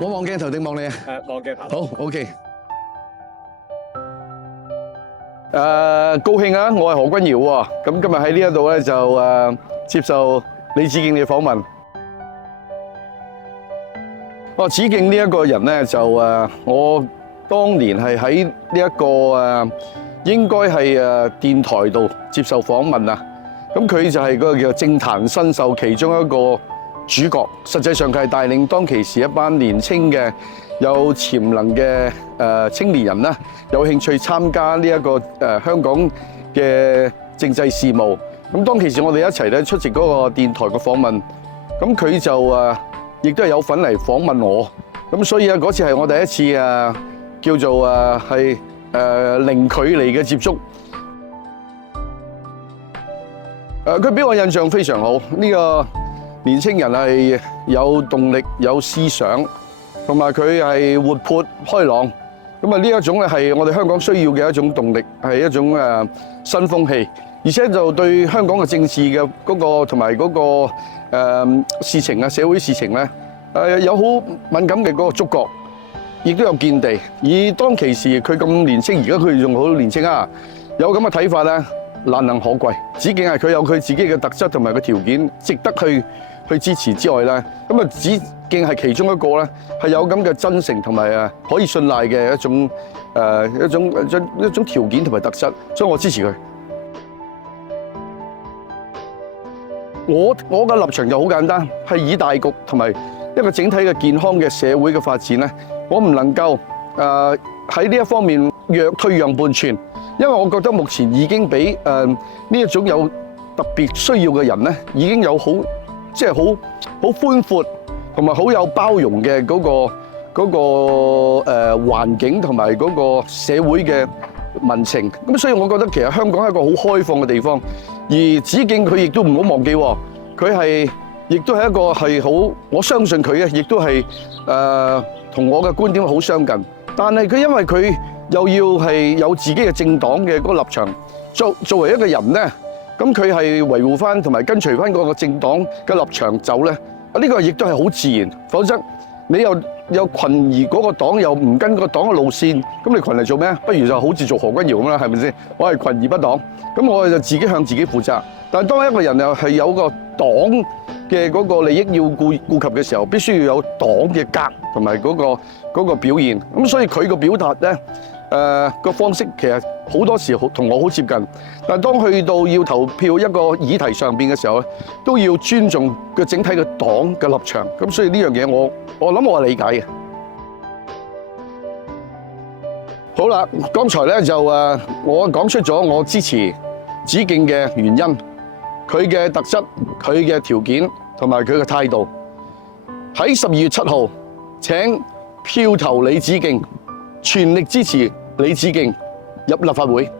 我望鏡頭定望你啊？望鏡頭。好 ，OK。高興啊！我係何君堯喎。咁今日喺呢一度咧就接受李梓敬嘅訪問。梓敬呢一個人咧就我當年係喺呢一個應該係電台度接受訪問啊。咁佢就係嗰個叫政壇新秀其中一個主角，實際上佢係帶領當其時一班年青嘅有潛能嘅青年人啦，有興趣參加呢一個香港嘅政制事務。咁當其時我哋一齊咧出席嗰個電台嘅訪問，咁佢就亦都係有份嚟訪問我。咁所以嗰次係我第一次叫做係零距離嘅接觸。佢俾我印象非常好，呢個年青人係有動力、有思想，同埋佢係活潑開朗。咁呢一種咧係我哋香港需要嘅一種動力，係一種新風氣，而且就對香港嘅政治嘅嗰個同埋嗰個事情啊、社會事情咧有好敏感嘅嗰個觸覺，亦都有見地。而當其時佢咁年青，而家佢仲好年青啊，有咁嘅睇法咧，難能可貴。梓敬係佢有佢自己嘅特質同埋個條件，值得去支持之外咧，咁梓敬係其中一個咧，係有咁嘅真誠同埋可以信賴嘅一種條件同埋特質，所以我支持佢。我嘅立場就好簡單，係以大局同埋一個整體嘅健康嘅社會嘅發展咧，我唔能夠喺呢一方面退讓半寸。因為我覺得目前已經俾呢一種有特別需要嘅人咧，已經有好寬闊同埋好有包容嘅嗰個環境同埋嗰個社會嘅民情。咁所以我覺得其實香港係一個好開放嘅地方。而梓敬佢亦都唔好忘記，佢亦都係一個係好，我相信佢亦都係同我嘅觀點好相近。但係佢因為佢又要係有自己嘅政黨嘅嗰個立場，作為一個人咧，咁佢係維護翻同埋跟隨翻嗰個政黨嘅立場走咧，呢個亦都係好自然。否則你又有群而嗰個黨又唔跟個黨嘅路線，咁你群嚟做咩？不如就好似做何君堯咁啦，係咪先？我係群而不黨，咁我就自己向自己負責。但係當一個人又係有個黨嘅嗰個利益要顧及嘅時候，必須要有黨嘅格同埋嗰個表現。咁所以佢個表達咧，個方式其實好多時同我好接近，但係當去到要投票一個議題上邊嘅時候咧，都要尊重個整體嘅黨嘅立場。咁所以呢樣嘢我諗我係理解嘅。好啦，剛才咧就我講出咗我支持梓敬嘅原因，佢嘅特質、佢嘅條件同埋佢嘅態度。喺12月7號，請票投李梓敬，全力支持李梓敬入立法會。